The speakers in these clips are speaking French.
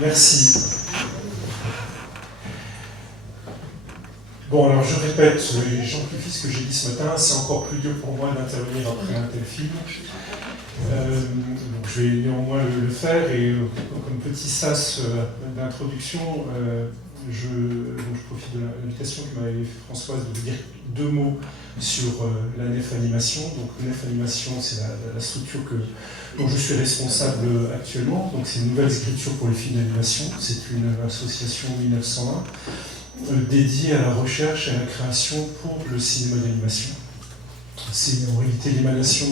Merci. Bon, alors je répète, et j'amplifie ce que j'ai dit ce matin, c'est encore plus dur pour moi d'intervenir après un tel film. Donc je vais néanmoins le faire, et comme petit sas d'introduction, je profite de l'invitation que m'avait fait Françoise de vous dire deux mots sur la Nef Animation. Donc Nef Animation, c'est la structure dont je suis responsable actuellement. Donc c'est une nouvelle écriture pour les films d'animation. C'est une association 1901 dédiée à la recherche et à la création pour le cinéma d'animation. C'est en réalité l'émanation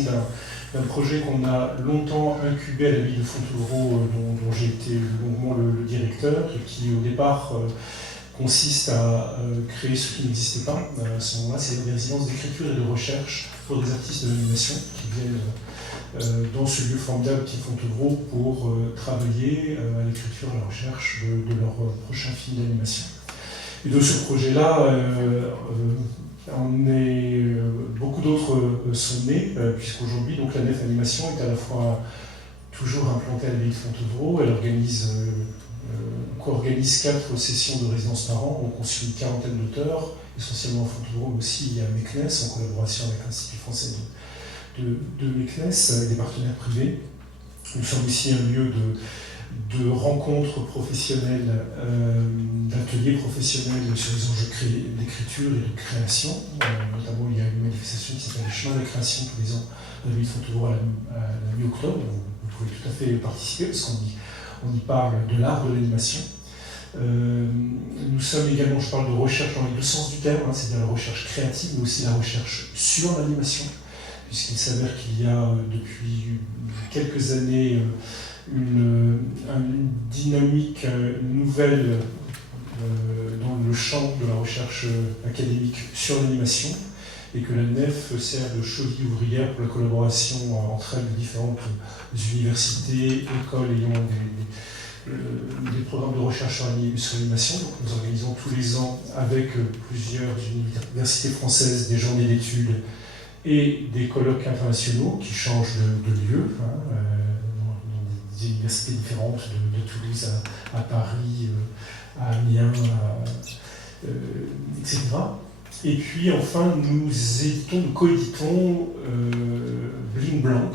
d'un projet qu'on a longtemps incubé à la ville de Fontevraud, dont j'ai été longuement le directeur, et qui au départ consiste à créer ce qui n'existait pas. À ce moment-là, c'est des résidences d'écriture et de recherche pour des artistes de l'animation qui viennent dans ce lieu formidable qui est Fontevraud pour travailler à l'écriture et à la recherche de leur prochain film d'animation. Et de ce projet-là, beaucoup d'autres sont nés, puisqu'aujourd'hui, donc, la Nef Animation est à la fois toujours implantée à la ville de Fontevraud. Elle co-organise 4 sessions de résidence par an. Donc on suit une quarantaine d'auteurs, essentiellement à Fontevraud, mais aussi à Meknès, en collaboration avec l'Institut français de Meknès, avec des partenaires privés. Nous sommes aussi un lieu de rencontres professionnelles, d'ateliers professionnels sur les enjeux d'écriture et de création. Notamment, il y a une manifestation qui s'appelle les Chemins de la création tous les ans à la ville de Fontevraud à la mi-octobre. Vous pouvez tout à fait participer parce qu'on y parle de l'art de l'animation. Nous sommes également, je parle de recherche dans les deux sens du terme, c'est-à-dire la recherche créative, mais aussi la recherche sur l'animation, puisqu'il s'avère qu'il y a depuis quelques années une dynamique nouvelle dans le champ de la recherche académique sur l'animation, et que la Nef sert de cheville ouvrière pour la collaboration entre elles de différentes universités, écoles ayant des programmes de recherche sur l'animation. Donc nous organisons tous les ans avec plusieurs universités françaises des journées d'études et des colloques internationaux qui changent de lieu, dans des universités différentes, de Toulouse à Paris, à Amiens, etc. Et puis enfin, nous coéditons Bling Blanc.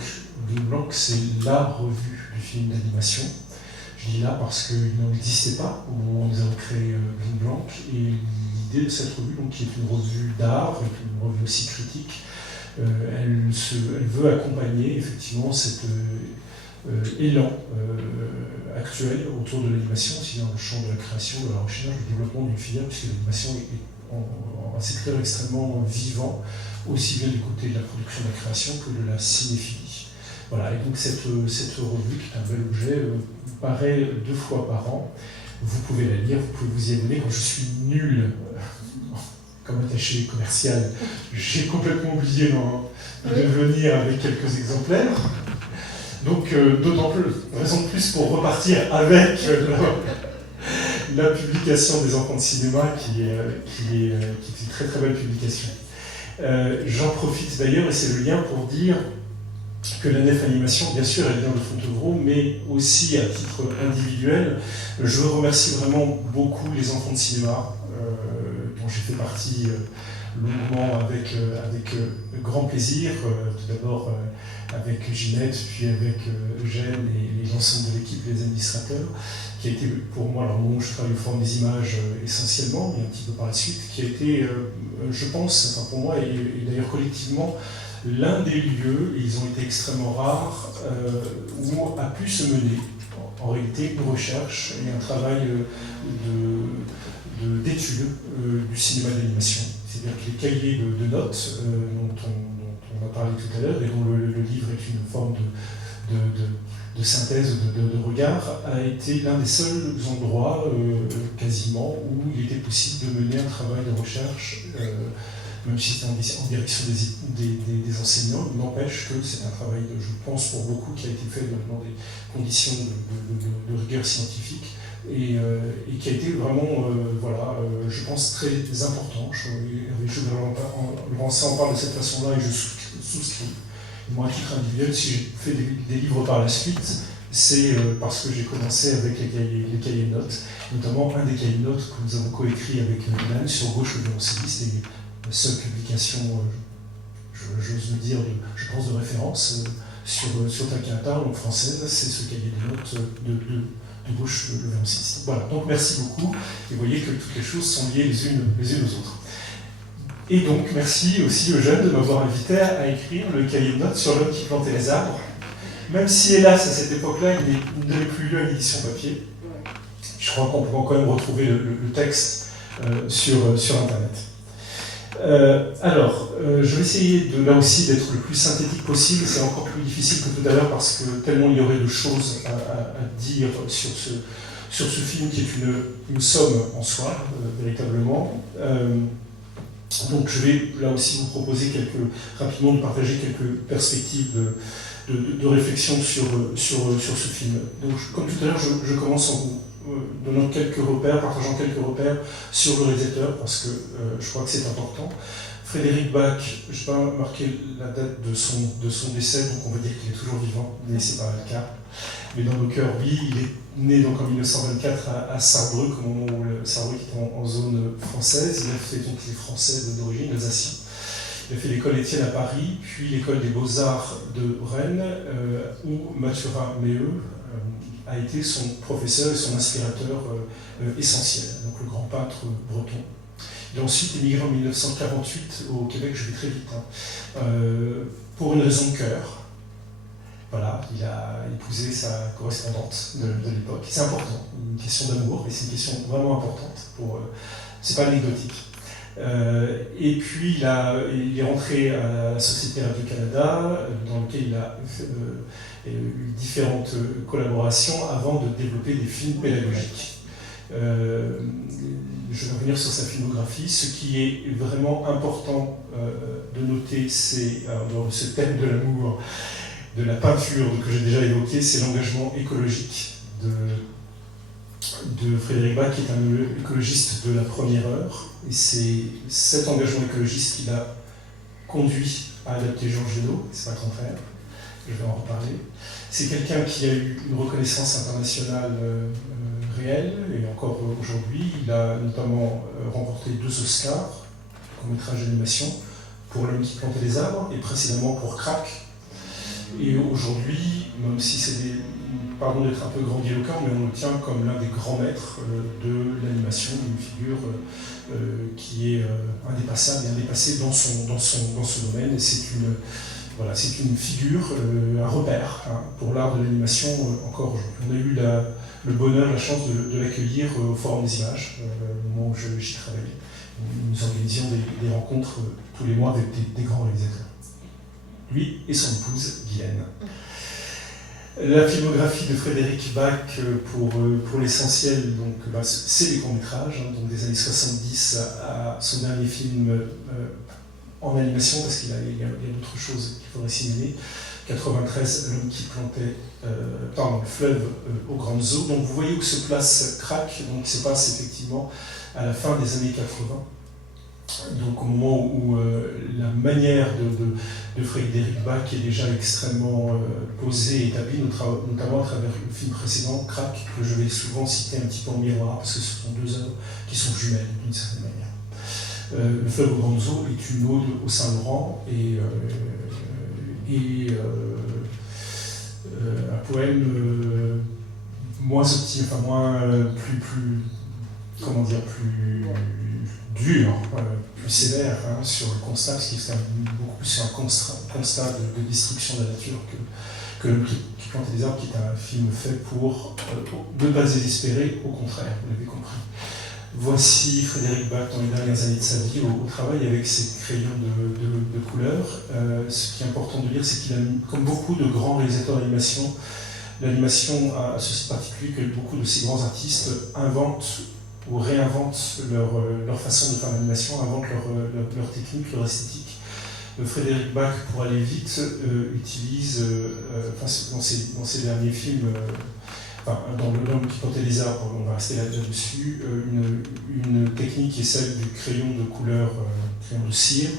Bling Blanc, c'est la revue du film d'animation. Je dis là parce qu'il n'en existait pas au moment où nous avons créé Bling Blanc. Et l'idée de cette revue, donc, qui est une revue d'art, et une revue aussi critique, elle veut accompagner effectivement cet élan actuel autour de l'animation, aussi dans le champ de la création, de la recherche, du développement d'une filière, puisque l'animation est un secteur extrêmement vivant, aussi bien du côté de la production de la création que de la cinéphilie. Voilà, et donc cette revue, qui est un bel objet, paraît 2 fois par an. Vous pouvez la lire, vous pouvez vous y abonner. Quand je suis nul comme attaché commercial, j'ai complètement oublié de venir avec quelques exemplaires. Donc, d'autant plus, raison de plus pour repartir avec la publication des Enfants de cinéma, qui est une très très belle publication. J'en profite d'ailleurs, et c'est le lien pour dire que la Nef Animation, bien sûr, elle vient de Fontevraud, mais aussi à titre individuel, je remercie vraiment beaucoup les Enfants de cinéma, dont j'ai fait partie longuement avec grand plaisir, tout d'abord avec Ginette, puis avec Eugène et l'ensemble de l'équipe, les administrateurs, qui a été pour moi, alors au moment où je travaille au Forum des images essentiellement, et un petit peu par la suite, qui a été, je pense, enfin pour moi et d'ailleurs collectivement, l'un des lieux, et ils ont été extrêmement rares, où a pu se mener en réalité une recherche et un travail d'étude du cinéma d'animation. C'est-à-dire que les cahiers de notes dont on a parlé tout à l'heure, et dont le livre est une forme de synthèse, de regard, a été l'un des seuls endroits quasiment où il était possible de mener un travail de recherche, même si c'était en direction des enseignants. Il n'empêche que c'est un travail, je pense pour beaucoup, qui a été fait dans des conditions de rigueur scientifique, et qui a été vraiment, je pense, très important. Laurent en parle de cette façon-là, et je souscris. Moi, à titre individuel, si j'ai fait des livres par la suite, c'est parce que j'ai commencé avec les cahiers de notes, notamment un des cahiers de notes que nous avons coécrit avec Milan sur Gauche le violoncelliste, et la seule publication, j'ose le dire, je pense, de référence sur Takahata en langue française, c'est ce cahier de notes de Gauche le violoncelliste. Voilà, donc merci beaucoup, et vous voyez que toutes les choses sont liées les unes aux autres. Et donc, merci aussi Eugène de m'avoir invité à écrire le cahier de notes sur l'homme qui plantait les arbres. Même si, hélas, à cette époque-là, il n'est plus lu en édition papier. Je crois qu'on pourra quand même retrouver le texte sur Internet. Je vais essayer là aussi d'être le plus synthétique possible. C'est encore plus difficile que tout à l'heure parce que tellement il y aurait de choses à dire sur ce film qui est une somme en soi, véritablement. Donc je vais là aussi vous proposer rapidement de partager quelques perspectives de réflexion sur ce film. Donc comme tout à l'heure, je commence en vous donnant partageant quelques repères sur le réalisateur, parce que je crois que c'est important. Frédéric Bach, je n'ai pas marqué la date de son décès, donc on va dire qu'il est toujours vivant, mais ce n'est pas le cas. Mais dans nos cœurs, oui, il est né donc en 1924 à Sarrebruck, au moment où Sarrebruck est en zone française. Il a fait donc les Français d'origine, alsacien. Il a fait l'école Étienne à Paris, puis l'école des Beaux-Arts de Rennes, où Mathurin Méheux a été son professeur et son inspirateur essentiel, donc le grand peintre breton. Il a ensuite émigré en 1948 au Québec, je vais très vite, pour une raison de cœur. Voilà, il a épousé sa correspondante de l'époque. C'est important, une question d'amour, et c'est une question vraiment importante. C'est pas anecdotique. Et puis il est rentré à la Société Radio-Canada, dans laquelle il a eu différentes collaborations avant de développer des films pédagogiques. Je vais revenir sur sa filmographie. Ce qui est vraiment important de noter, c'est dans ce thème de l'amour, de la peinture que j'ai déjà évoqué, c'est l'engagement écologique de Frédéric Bach, qui est un écologiste de la première heure. Et c'est cet engagement écologiste qui l'a conduit à adapter Georges Genot, c'est pas le contraire. Je vais en reparler. C'est quelqu'un qui a eu une reconnaissance internationale réelle, et encore aujourd'hui. Il a notamment remporté 2 Oscars, court-métrage d'animation, pour L'homme qui plantait les arbres, et précédemment pour Crac. Et aujourd'hui, même si pardon d'être un peu grandiloquent, mais on le tient comme l'un des grands maîtres de l'animation, une figure qui est indépassable et indépassée dans ce domaine. Et c'est une figure, un repère pour l'art de l'animation encore aujourd'hui. On a eu le bonheur, la chance de l'accueillir au Forum des Images, au moment où j'y travaillais. Nous organisions des rencontres tous les mois avec des grands réalisateurs. Lui et son épouse, Guylaine. La filmographie de Frédéric Bach, pour l'essentiel, c'est des courts-métrages, donc des années 70 à son dernier film en animation, parce qu'il y a d'autres choses qu'il faudrait signaler. 93, L'homme qui plantait le fleuve aux grandes eaux. Donc vous voyez où se place Crac, donc il se passe effectivement à la fin des années 80. Donc au moment où la manière de Frédéric Bach est déjà extrêmement posée et établie, notamment à travers le film précédent, Crac, que je vais souvent citer un petit peu en miroir, parce que ce sont 2 œuvres qui sont jumelles d'une certaine manière. Le fleuve aux grandes eaux est une ode au Saint-Laurent et un poème moins optimiste, plus dur, plus sévère sur le constat, parce qu'il est beaucoup plus sur un constat de destruction de la nature que L'homme qui plantait les arbres, qui est un film fait pour ne pas désespérer, au contraire, vous l'avez compris. Voici Frédéric Bach dans les dernières années de sa vie au travail avec ses crayons de couleur. Ce qui est important de dire, c'est qu'il a, comme beaucoup de grands réalisateurs d'animation, l'animation a ceci particulier que beaucoup de ces grands artistes inventent ou réinventent leur façon de faire l'animation, inventent leur technique, leur esthétique. Frédéric Bach, pour aller vite, utilise, dans ses derniers films, dans L'homme qui plantait les arbres, on va rester là-dessus, une technique qui est celle du crayon de couleur, crayon de cire,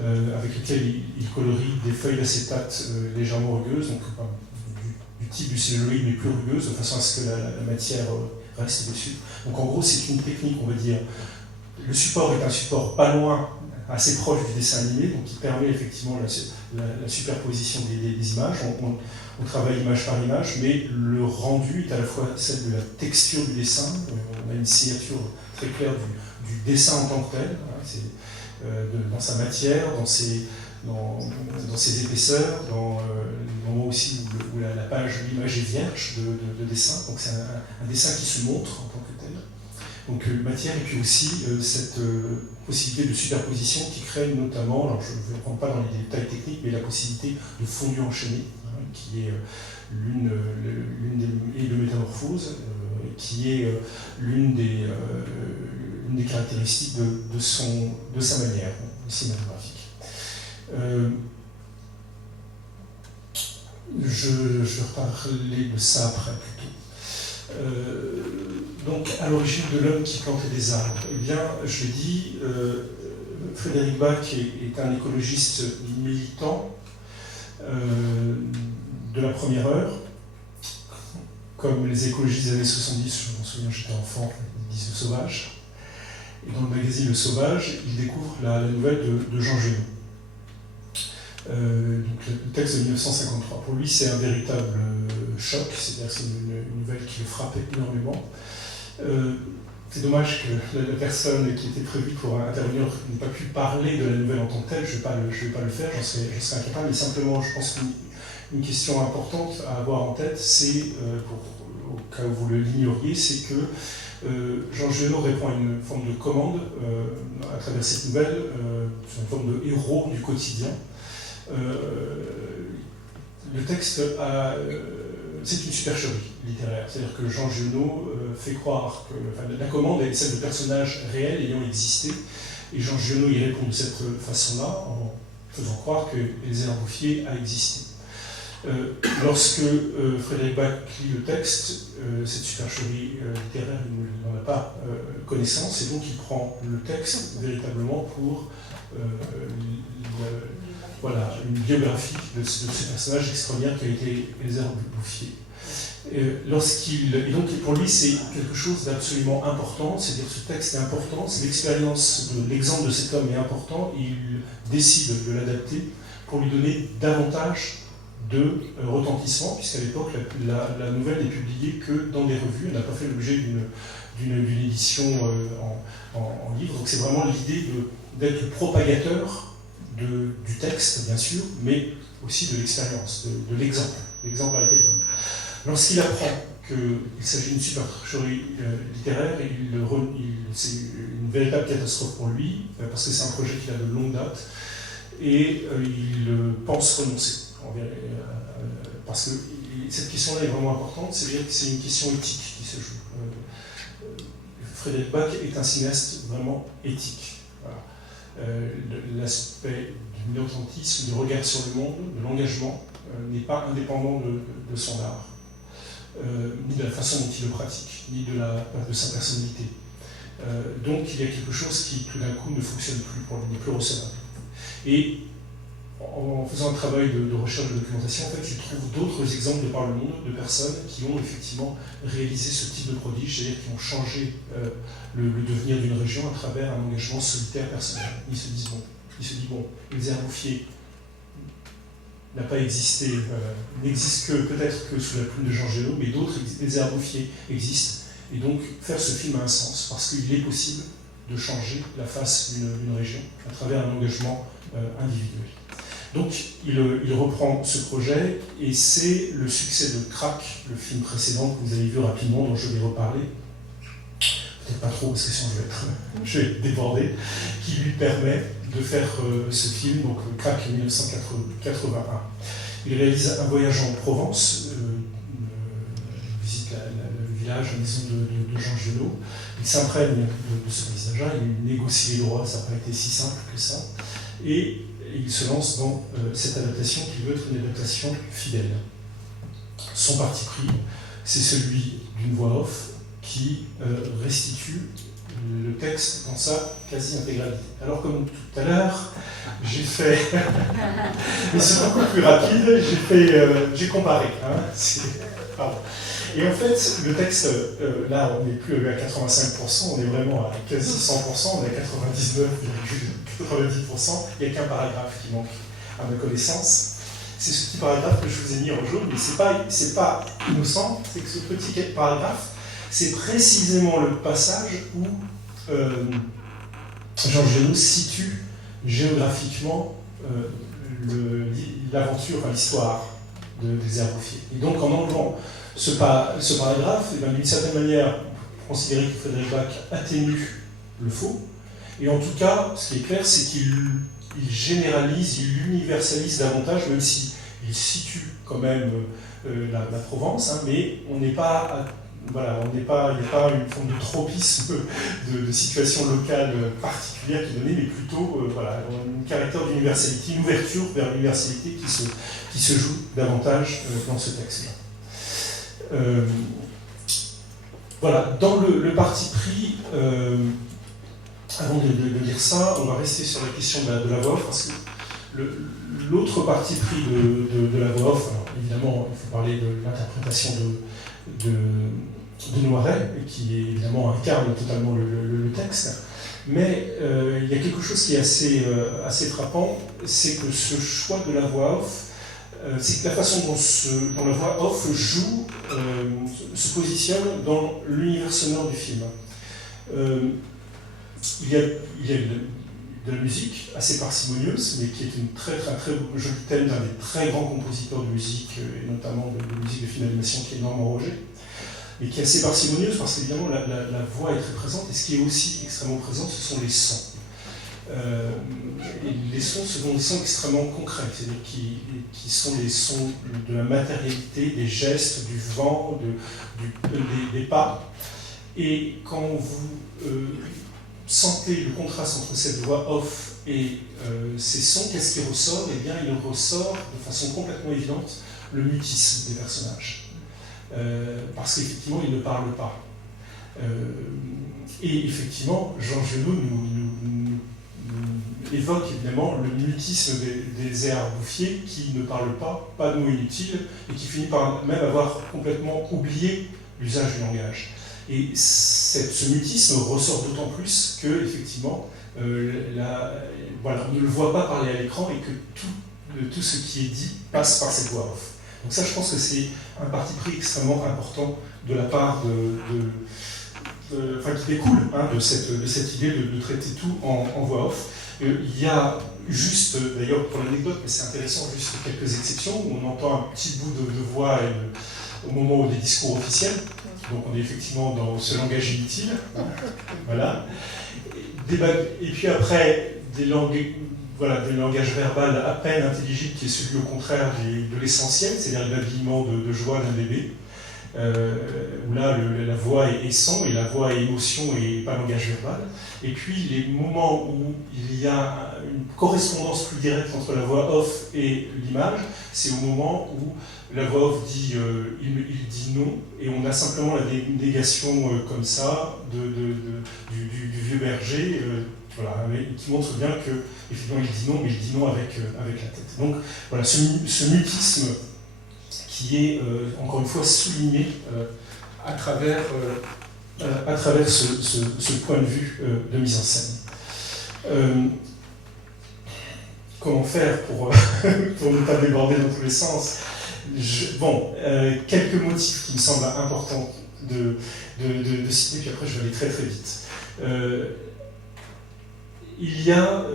avec lequel il colorie des feuilles d'acétate légèrement rugueuses, donc du type du celluloïd, mais plus rugueuse, de façon à ce que la matière reste dessus. Donc en gros, c'est une technique, on va dire. Le support est un support pas loin, assez proche du dessin animé, donc qui permet effectivement la superposition des images. On travaille image par image, mais le rendu est à la fois celle de la texture du dessin. On a une signature très claire du dessin en tant que tel, dans sa matière, dans ses épaisseurs, dans le moment aussi où la page, l'image est vierge de dessin. Donc c'est un dessin qui se montre en tant que tel. Donc matière, et puis aussi cette possibilité de superposition qui crée notamment, alors je ne rentre pas dans les détails techniques, mais la possibilité de fondu enchaîné, qui est l'une des, et de métamorphose, qui est l'une des caractéristiques de sa manière cinématographique. Je reparlerai de ça après plutôt. Donc, à l'origine de l'homme qui plantait des arbres, eh bien, je l'ai dit, Frédéric Bach est un écologiste militant de la première heure. Comme les écologistes des années 70, je m'en souviens, j'étais enfant, ils disent le sauvage. Et dans le magazine Le Sauvage, il découvre la nouvelle de Jean Genot. Donc le texte de 1953. Pour lui, c'est un véritable choc, c'est-à-dire que c'est une nouvelle qui le frappe énormément. C'est dommage que la personne qui était prévue pour intervenir n'ait pas pu parler de la nouvelle en tant que telle. Je ne vais pas le faire, j'en serais incapable, mais simplement, je pense qu'une question importante à avoir en tête, c'est, au cas où vous l'ignoriez, c'est que Jean Genot répond à une forme de commande à travers cette nouvelle, sur une forme de héros du quotidien. Le texte c'est une supercherie littéraire, c'est-à-dire que Jean Genot fait croire que la commande est celle de personnages réels ayant existé, et Jean Genot y répond de cette façon-là en faisant croire que Elzéar Bouffier a existé. Lorsque Frédéric Bach lit le texte, cette supercherie littéraire, il n'en a pas connaissance, et donc il prend le texte véritablement pour voilà, une biographie de ce personnage extraordinaire qui a été Elzéar Bouffier. Et donc pour lui, c'est quelque chose d'absolument important, c'est-à-dire que ce texte est important, c'est l'expérience de l'exemple de cet homme est important, et il décide de l'adapter pour lui donner davantage de retentissement, puisqu'à l'époque, la nouvelle n'est publiée que dans des revues, elle n'a pas fait l'objet d'une édition en livre, donc c'est vraiment l'idée d'être le propagateur du texte, bien sûr, mais aussi de l'expérience, de l'exemple à laquelle il donne. Lorsqu'il apprend qu'il s'agit d'une supercherie littéraire, c'est une véritable catastrophe pour lui, parce que c'est un projet qu'il a de longue date, et il pense renoncer. Parce que cette question-là est vraiment importante, c'est-à-dire que c'est une question éthique qui se joue. Frédéric Bach est un cinéaste vraiment éthique. Voilà. L'aspect du militantisme, du regard sur le monde, de l'engagement, n'est pas indépendant de son art, ni de la façon dont il le pratique, ni de sa personnalité. Donc il y a quelque chose qui, tout d'un coup, ne fonctionne plus pour lui, n'est plus recevable. Et en faisant un travail de recherche de documentation, en fait, il trouve d'autres exemples de par le monde de personnes qui ont effectivement réalisé ce type de prodige, c'est-à-dire qui ont changé le devenir d'une région à travers un engagement solitaire personnel. Il se dit bon, Elzéar Bouffier n'a pas existé, n'existe que peut-être que sous la plume de Jean Genot, mais d'autres, Elzéar Bouffier existent, et donc faire ce film a un sens, parce qu'il est possible de changer la face d'une région à travers un engagement individuel. Donc il reprend ce projet, et c'est le succès de Crac, le film précédent que vous avez vu rapidement, dont je vais reparler, peut-être pas trop parce que sinon je vais être débordé, qui lui permet de faire ce film, donc Crac 1981. Il réalise un voyage en Provence, visite le village, la maison de Jean Genot. Il s'imprègne de ce paysage-là, il négocie les droits, ça n'a pas été si simple que ça, et il se lance dans cette adaptation qui veut être une adaptation fidèle. Son parti pris, c'est celui d'une voix off qui restitue le texte dans sa quasi-intégralité. Alors comme tout à l'heure, j'ai fait, mais c'est beaucoup plus rapide, j'ai comparé. Pardon. Et en fait, le texte, là, on n'est plus à 85%, on est vraiment à quasi 100%, on est à 99,90%. Il n'y a qu'un paragraphe qui manque à ma connaissance. C'est ce petit paragraphe que je vous ai mis en jaune, mais c'est pas innocent, c'est que ce petit paragraphe, c'est précisément le passage où Jean Genot situe géographiquement l'aventure, enfin, l'histoire des Herbes Bouffier. Et donc, en enlevant ce paragraphe, d'une certaine manière, on peut considérer que Frédéric Bach atténue le faux. Et en tout cas, ce qui est clair, c'est qu'il généralise, il universalise davantage, même s'il situe quand même la Provence, hein, mais on n'est pas, voilà, il n'y a pas une forme de tropisme de situation locale particulière qui est donnée, mais plutôt voilà, un caractère d'universalité, une ouverture vers l'universalité qui se joue davantage dans ce texte-là. Voilà, dans le parti pris, avant de dire ça, on va rester sur la question de la voix off, parce que l'autre parti pris de la voix off, alors évidemment, il faut parler de l'interprétation de Noiret, qui évidemment incarne totalement le texte, mais il y a quelque chose qui est assez frappant, c'est que ce choix de la voix off, c'est que la façon dont la voix off joue, se positionne dans l'univers sonore du film. Il y a de la musique assez parcimonieuse, mais qui est un très joli thème d'un des très grands compositeurs de musique, et notamment de musique de film d'animation, qui est Normand Roger, et qui est assez parcimonieuse parce qu'évidemment la voix est très présente, et ce qui est aussi extrêmement présent, ce sont les sons. Et les sons, ce sont des sons extrêmement concrets, c'est-à-dire qui sont les sons de la matérialité, des gestes, du vent, des pas. Et quand vous sentez le contraste entre cette voix off et ces sons, qu'est-ce qui ressort? Eh bien, il ressort de façon complètement évidente le mutisme des personnages. Parce qu'effectivement, ils ne parlent pas. Et effectivement, Jean Genot nous évoque évidemment le mutisme des Herbes Bouffier qui ne parlent pas de mots inutiles, et qui finit par même avoir complètement oublié l'usage du langage. Et ce mutisme ressort d'autant plus que, effectivement, voilà, on ne le voit pas parler à l'écran, et que tout ce qui est dit passe par cette voix off. Donc ça, je pense que c'est un parti pris extrêmement important de la part enfin, qui découle de cette idée de traiter tout en voix off. Il y a juste, d'ailleurs pour l'anecdote, mais c'est intéressant, juste quelques exceptions, où on entend un petit bout de voix au moment des discours officiels. Donc on est effectivement dans ce langage inutile. Voilà. Et puis après, des langages verbal à peine intelligibles, qui est celui au contraire de l'essentiel, c'est-à-dire l'habillement de joie d'un bébé, où là la voix est son, et la voix est émotion et pas langage verbal. Et puis les moments où il y a une correspondance plus directe entre la voix off et l'image, c'est au moment où la voix off dit il dit non, et on a simplement la négation comme ça du vieux berger, voilà, qui montre bien que effectivement il dit non, mais il dit non avec la tête. Donc voilà, ce mutisme qui est encore une fois souligné à travers ce point de vue de mise en scène. Comment faire pour ne pas déborder dans tous les sens? Quelques motifs qui me semblent importants de citer, puis après je vais aller très très vite. Il y a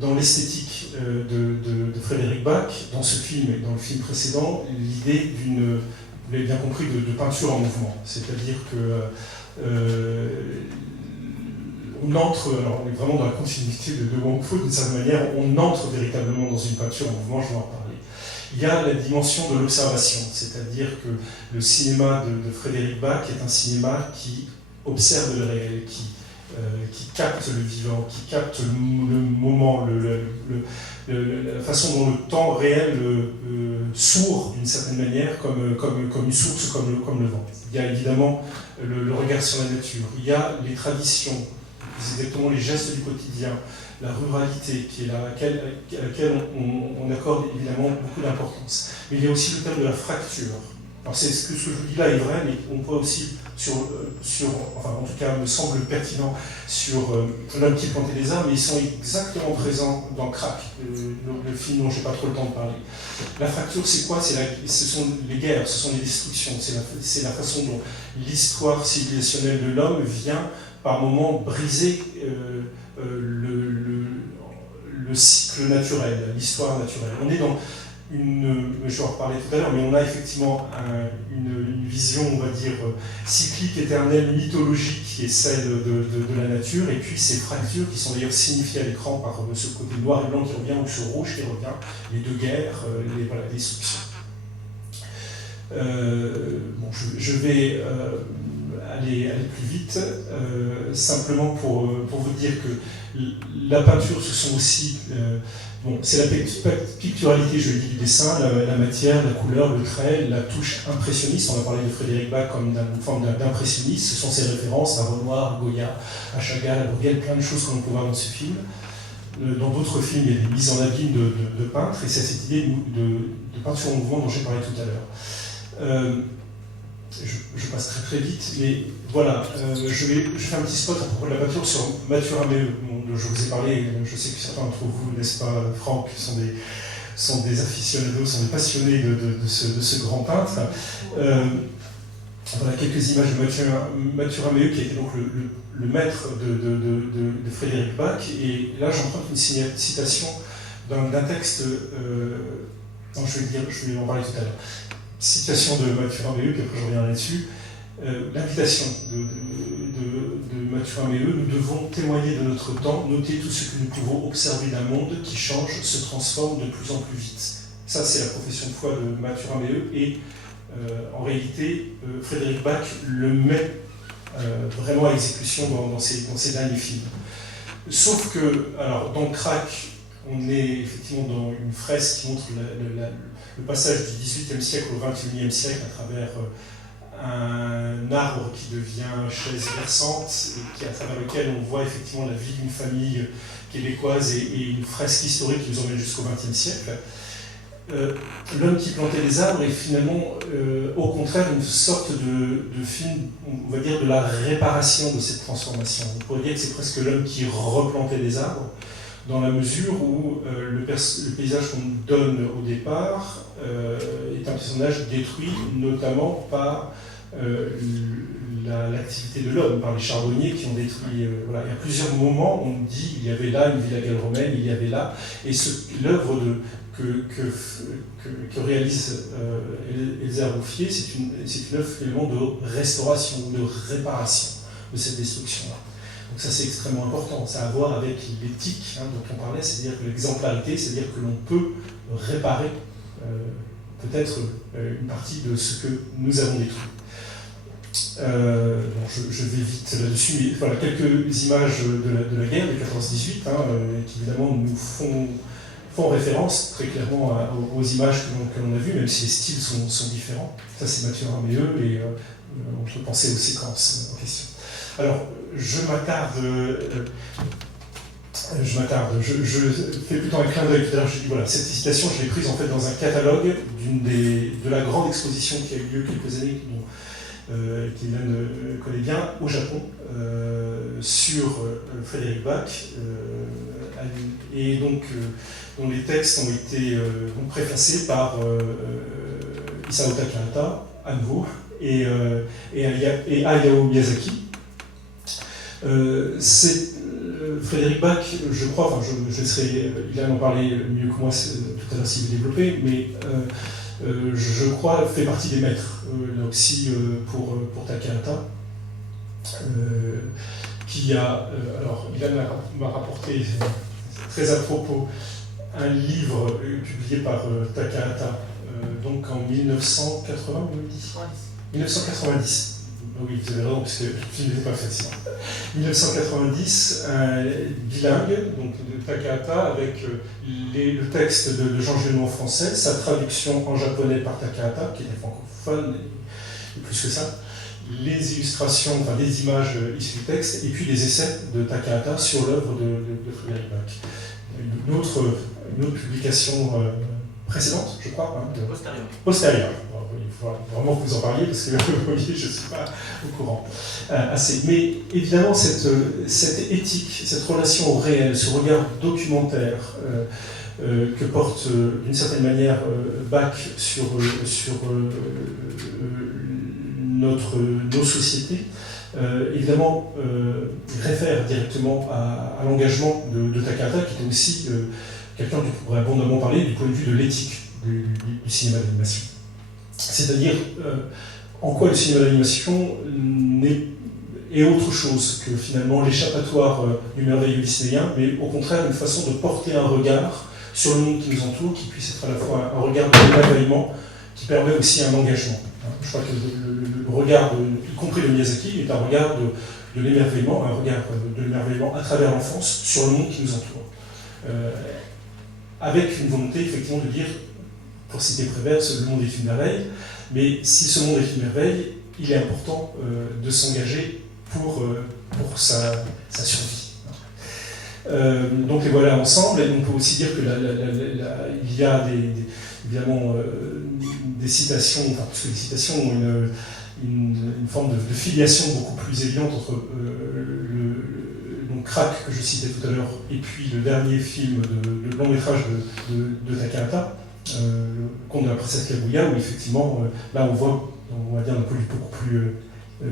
dans l'esthétique de Frédéric Bach, dans ce film et dans le film précédent, l'idée d'une, vous l'avez bien compris, de peinture en mouvement. C'est-à-dire que on entre, alors on est vraiment dans la continuité de Wong Fu, d'une certaine manière, on entre véritablement dans une peinture en mouvement, je vais en parler. Il y a la dimension de l'observation, c'est-à-dire que le cinéma de Frédéric Bach est un cinéma qui observe le réel, qui qui capte le vivant, qui capte le moment, la façon dont le temps réel sourd d'une certaine manière, comme une source, comme le vent. Il y a évidemment le regard sur la nature, il y a les traditions, exactement les gestes du quotidien, la ruralité à laquelle on accorde évidemment beaucoup d'importance. Mais il y a aussi le thème de la fracture. Alors ce que je vous dis là est vrai, mais on voit aussi enfin en tout cas me semble pertinent sur L'homme qui plantait les arbres, mais ils sont exactement présents dans Crac, le film dont je n'ai pas trop le temps de parler. La fracture, c'est quoi? Ce sont les guerres, ce sont les destructions, c'est la façon dont l'histoire civilisationnelle de l'homme vient par moments briser le cycle naturel, l'histoire naturelle. On est dans je vais en reparler tout à l'heure, mais on a effectivement une vision, on va dire, cyclique, éternelle, mythologique, qui est celle de la nature, et puis ces fractures qui sont d'ailleurs signifiées à l'écran par ce côté noir et blanc qui revient, ou ce rouge qui revient, les deux guerres, les destructions. Je vais aller plus vite, simplement pour vous dire que la peinture, ce sont aussi... c'est la picturalité, je l'ai dit, du dessin, la matière, la couleur, le trait, la touche impressionniste. On a parlé de Frédéric Bach comme d'une forme d'impressionniste. Ce sont ses références à Renoir, à Goya, à Chagall, à Bruegel, plein de choses qu'on peut voir dans ce film. Dans d'autres films, il y a des mises en abîme de peintres, et c'est cette idée de peinture en mouvement dont j'ai parlé tout à l'heure. Je passe très vite, mais voilà, je fais un petit spot à propos de la peinture sur Mathurin Méheut, dont je vous ai parlé. Je sais que certains d'entre vous, n'est-ce pas, Franck, sont des aficionados, sont des passionnés de ce grand peintre. Voilà quelques images de Mathurin Méheut, qui était donc le maître de Frédéric Bach, et là j'emprunte une citation d'un texte, je vais en parler tout à l'heure. Citation de Mathurin Méheut, puis après je reviendrai là-dessus. L'invitation de Mathurin Méheut: nous devons témoigner de notre temps, noter tout ce que nous pouvons observer d'un monde qui change, se transforme de plus en plus vite. Ça, c'est la profession de foi de Mathurin Méheut, et en réalité, Frédéric Bach le met vraiment à exécution dans ses derniers films. Sauf que, alors, dans Crac, on est effectivement dans une fresque qui montre le passage du XVIIIe siècle au XXIe siècle à travers un arbre qui devient chaise versante, et à travers lequel on voit effectivement la vie d'une famille québécoise, et une fresque historique qui nous emmène jusqu'au XXe siècle. L'homme qui plantait les arbres est finalement, au contraire, une sorte de film, on va dire, de la réparation de cette transformation. On pourrait dire que c'est presque l'homme qui replantait les arbres, dans la mesure où le paysage qu'on nous donne au départ est un personnage détruit, notamment par l'activité de l'homme, par les charbonniers qui ont détruit... voilà. Et à plusieurs moments, on dit il y avait là une villa gallo-romaine, il y avait là... Et l'œuvre que réalise Elzéar Bouffier, c'est une œuvre finalement de restauration, de réparation de cette destruction-là. Donc ça, c'est extrêmement important. Ça a à voir avec l'éthique dont on parlait, c'est-à-dire que l'exemplarité, c'est-à-dire que l'on peut réparer peut-être une partie de ce que nous avons détruit. Je vais vite là-dessus, mais voilà, quelques images de la guerre de 14-18, qui évidemment nous font référence très clairement aux images que l'on a vues, même si les styles sont différents. Ça, c'est Mathurin Méheut, et on peut penser aux séquences en question. Alors, je fais plutôt un clin d'œil. Tout à l'heure, je dis, voilà, cette citation, je l'ai prise en fait dans un catalogue de la grande exposition qui a eu lieu quelques années, qu'Hélène connaît bien, au Japon, sur Frédéric Bach, et donc dont les textes ont été préfacés par Isao Takahata, à nouveau, et Hayao Miyazaki. Frédéric Bach, je crois, enfin je laisserai Ilan en parler mieux que moi tout à l'heure s'il veut développer, mais je crois fait partie des maîtres, là aussi pour Takahata, qui a, alors Ilan m'a rapporté très à propos un livre publié par Takahata, donc en 1990. oui, vous avez raison, parce que le film n'était pas facile. 1990, bilingue, donc de Takahata, avec le texte de Jean Genot en français, sa traduction en japonais par Takahata, qui était francophone, et plus que ça, les illustrations, enfin des images issues du texte, et puis des essais de Takahata sur l'œuvre de Frédéric Bach. Une autre publication précédente, je crois. Hein, postérieure. Il faut vraiment que vous en parliez, parce que vous voyez, je ne suis pas au courant. Assez. Mais évidemment, cette éthique, cette relation au réel, ce regard documentaire que porte d'une certaine manière Bach sur nos sociétés, évidemment réfère directement à l'engagement de Takahata, qui était aussi quelqu'un dont on pourrait abondamment parler du point de vue de l'éthique du cinéma d'animation. C'est-à-dire en quoi le cinéma d'animation est autre chose que finalement l'échappatoire du merveilleux disneyen, mais au contraire une façon de porter un regard sur le monde qui nous entoure, qui puisse être à la fois un regard de l'émerveillement, qui permet aussi un engagement. Je crois que le regard, y compris de Miyazaki, est un regard de l'émerveillement, un regard de l'émerveillement à travers l'enfance sur le monde qui nous entoure. Avec une volonté effectivement de dire, pour citer Prévert, le monde est une merveille, mais si ce monde est une merveille, il est important de s'engager pour sa survie. Donc les voilà ensemble, et on peut aussi dire qu'il y a évidemment des citations, enfin plus que des citations, une forme de filiation beaucoup plus évidente entre donc Crack, que je citais tout à l'heure, et puis le dernier film de long métrage de Takahata, le conte de la princesse Kaguya, où effectivement, là on voit, on va dire d'un point de vue beaucoup plus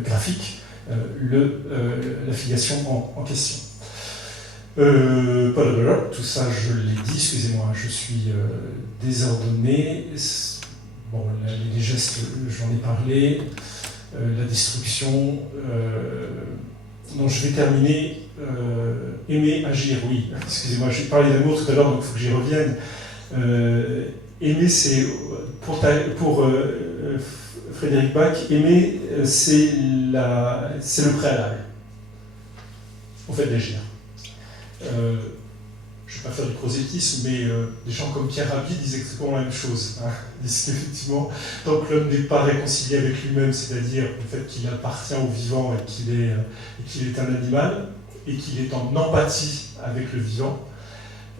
graphique, la filiation en question. Paul Revere, tout ça je l'ai dit, excusez-moi, je suis désordonné. Bon, les gestes, j'en ai parlé, la destruction. Donc je vais terminer. Aimer, agir, oui. Excusez-moi, j'ai parlé d'amour tout à l'heure, donc il faut que j'y revienne. Aimer, c'est pour Frédéric Bach, aimer, c'est le préalable au fait d'agir. Je ne vais pas faire du prosélytisme, mais des gens comme Pierre Rabhi disaient exactement la même chose. Hein. Ils disent qu'effectivement, tant que l'homme n'est pas réconcilié avec lui-même, c'est-à-dire le fait qu'il appartient au vivant et qu'il est un animal, et qu'il est en empathie avec le vivant,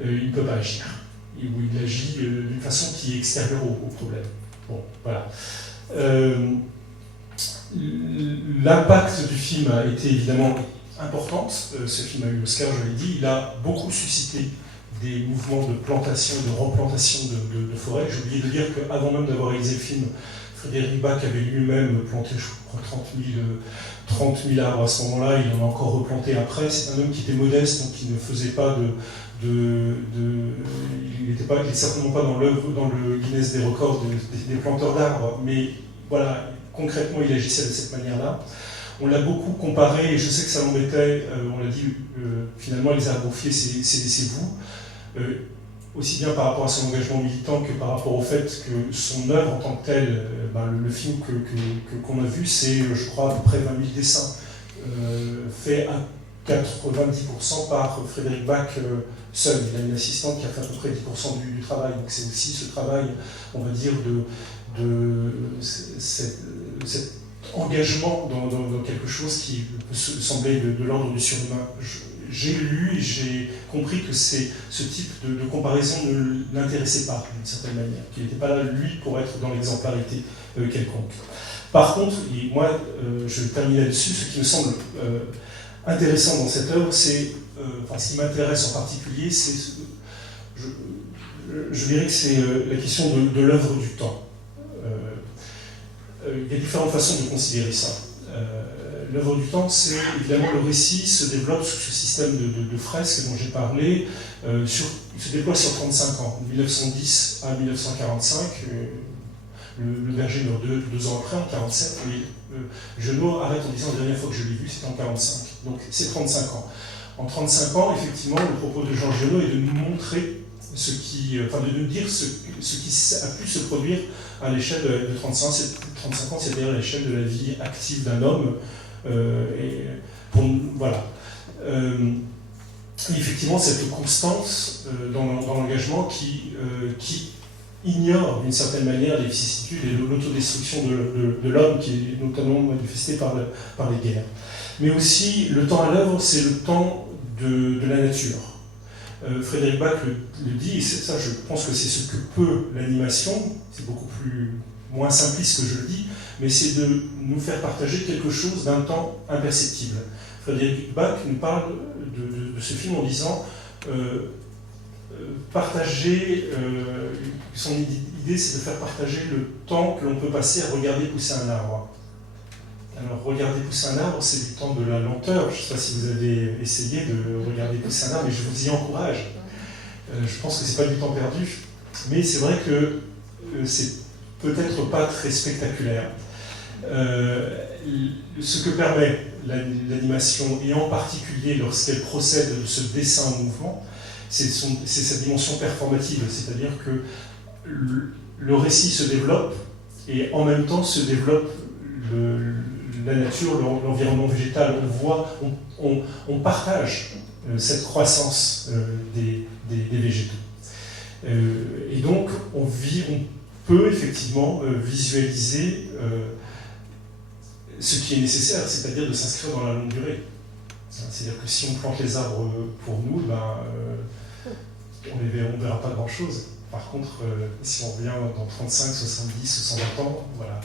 il ne peut pas agir. Ou il agit d'une façon qui est extérieure au problème. Bon, voilà. L'impact du film a été évidemment importante. Ce film a eu l'Oscar, je l'ai dit. Il a beaucoup suscité des mouvements de plantation, de replantation de forêts. J'ai oublié de dire qu'avant même d'avoir réalisé le film, Frédéric Bach avait lui-même planté, je crois, 30 000 arbres à ce moment-là. Il en a encore replanté après. C'est un homme qui était modeste, donc qui ne faisait pas il n'était certainement pas dans le Guinness des records des planteurs d'arbres, mais voilà, concrètement, il agissait de cette manière-là. On l'a beaucoup comparé, et je sais que ça l'embêtait, on l'a dit, finalement, les arbres-fiers, c'est vous. Aussi bien par rapport à son engagement militant que par rapport au fait que son œuvre en tant que telle, le film qu'on a vu, c'est, je crois, à peu près 20 000 dessins, fait à 90% par Frédéric Bach seul. Il a une assistante qui a fait à peu près 10% du travail. Donc c'est aussi ce travail, on va dire, cet engagement dans quelque chose qui peut sembler de l'ordre du surhumain. J'ai lu et j'ai compris que ce type de comparaison ne l'intéressait pas d'une certaine manière, qu'il n'était pas là, lui, pour être dans l'exemplarité quelconque. Par contre, et moi, je vais terminer là-dessus, ce qui me semble intéressant dans cette œuvre, c'est, ce qui m'intéresse en particulier, c'est, je dirais que c'est la question de l'œuvre du temps. Il y a différentes façons de considérer ça. L'œuvre du temps, c'est évidemment le récit se développe sous ce système de fresques dont j'ai parlé, il se déploie sur 35 ans, de 1910 à 1945. Le Berger meurt deux ans après, en 1947, mais Genot arrête en disant la dernière fois que je l'ai vu, c'était en 1945. Donc c'est 35 ans. En 35 ans, effectivement, le propos de Jean Genot est de nous montrer de nous dire ce qui a pu se produire à l'échelle de 35 ans, c'est-à-dire à l'échelle de la vie active d'un homme. Voilà. Effectivement, cette constance dans l'engagement qui ignore d'une certaine manière les vicissitudes et l'autodestruction de l'homme, qui est notamment manifestée par les guerres. Mais aussi, le temps à l'œuvre, c'est le temps de la nature. Frédéric Bach le dit, et ça je pense que c'est ce que peut l'animation, c'est beaucoup moins simpliste que je le dis, mais c'est de nous faire partager quelque chose d'un temps imperceptible. Frédéric Bach nous parle de ce film en disant partager, son idée c'est de faire partager le temps que l'on peut passer à regarder pousser un arbre. Alors, regarder pousser un arbre, c'est du temps de la lenteur. Je ne sais pas si vous avez essayé de regarder pousser un arbre, mais je vous y encourage. Je pense que ce n'est pas du temps perdu, mais c'est vrai que c'est peut-être pas très spectaculaire. Ce que permet l'animation, et en particulier lorsqu'elle procède de ce dessin en mouvement, c'est sa dimension performative, c'est-à-dire que le récit se développe et en même temps se développe la nature, l'environnement végétal. On partage cette croissance des végétaux. Et donc, on peut effectivement visualiser ce qui est nécessaire, c'est-à-dire de s'inscrire dans la longue durée. C'est-à-dire que si on plante les arbres pour nous, on ne verra pas grand-chose. Par contre, si on revient dans 35, 70 ou 120 ans, voilà.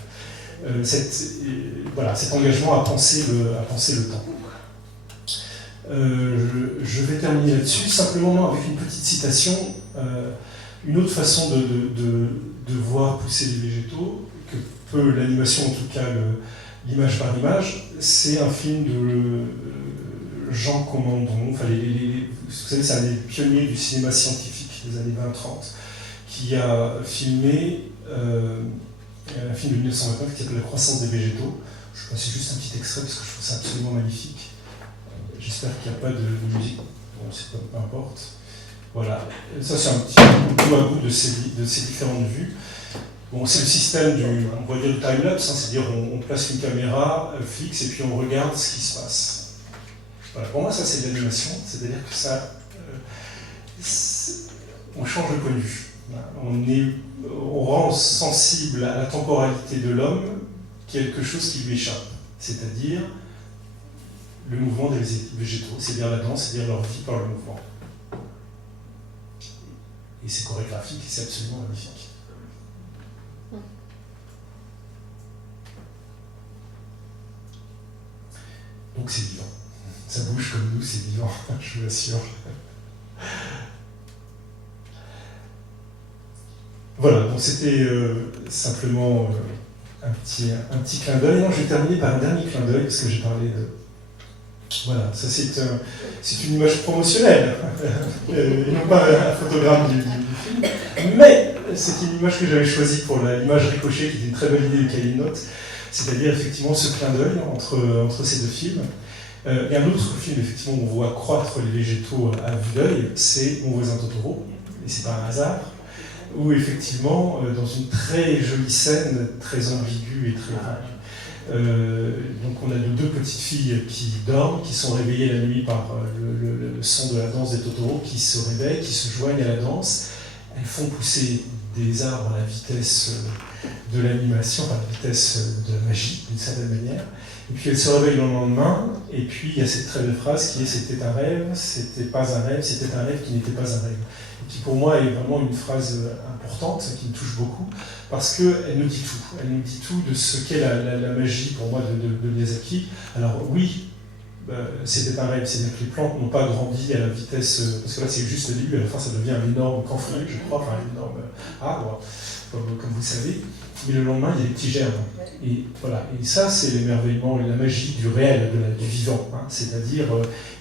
Cet engagement à penser le temps. Je vais terminer là-dessus, simplement avec une petite citation. Une autre façon de voir pousser les végétaux, que peut l'animation, en tout cas l'image par image, c'est un film de Jean Comandon. Enfin, vous savez, c'est un des pionniers du cinéma scientifique des années 20-30, qui a filmé un film de 1929 qui s'appelle La croissance des végétaux. Je vais passer juste un petit extrait parce que je trouve ça absolument magnifique. J'espère qu'il n'y a pas de musique. Bon, peu importe. Voilà. Ça, c'est un petit bout à bout de ces différentes vues. Bon, c'est le système on va dire, du time-lapse, c'est-à-dire on place une caméra fixe et puis on regarde ce qui se passe. Voilà. Pour moi, ça, c'est de l'animation. C'est-à-dire que ça, on change de point de vue. On rend sensible à la temporalité de l'homme quelque chose qui lui échappe, c'est-à-dire le mouvement des végétaux, c'est-à-dire la danse, c'est-à-dire leur vie par le mouvement. Et c'est chorégraphique et c'est absolument magnifique. Donc c'est vivant. Ça bouge comme nous, c'est vivant, je vous l'assure. Voilà, donc c'était simplement un petit clin d'œil. Non, je vais terminer par un dernier clin d'œil, parce que j'ai parlé de... Voilà, ça c'est une image promotionnelle, et non pas un photogramme du film. Mais c'est une image que j'avais choisie pour l'image Ricochet, qui était une très bonne idée de Kylie Note, c'est-à-dire effectivement ce clin d'œil entre ces deux films. Et un autre film, effectivement, où on voit croître les végétaux à vue d'œil, c'est Mon voisin Totoro, et c'est pas un hasard, où effectivement, dans une très jolie scène, très ambiguë et très... donc on a deux petites filles qui dorment, qui sont réveillées la nuit par le son de la danse des Totoro, qui se réveillent, qui se joignent à la danse. Elles font pousser des arbres à la vitesse de l'animation, à la vitesse de la magie, d'une certaine manière. Et puis elles se réveillent le lendemain, et puis il y a cette très belle phrase qui est « c'était un rêve, c'était pas un rêve, c'était un rêve qui n'était pas un rêve ». Qui pour moi est vraiment une phrase importante, qui me touche beaucoup, parce qu'elle nous dit tout. Elle nous dit tout de ce qu'est la magie pour moi de Miyazaki. Alors oui, c'était un rêve, c'est-à-dire que les plantes n'ont pas grandi à la vitesse, parce que là c'est juste le début, à la fin ça devient un énorme camphrier, je crois, enfin un énorme arbre, comme vous le savez, mais le lendemain il y a des petits germes. Et voilà, et ça c'est l'émerveillement, la magie du réel, du vivant, hein. C'est-à-dire,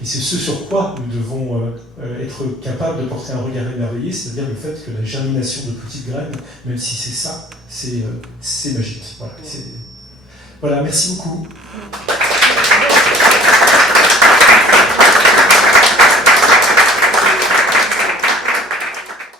et c'est ce sur quoi nous devons être capables de porter un regard émerveillé, c'est-à-dire le fait que la germination de petites graines, même si c'est ça, c'est magique. Voilà, voilà, merci beaucoup.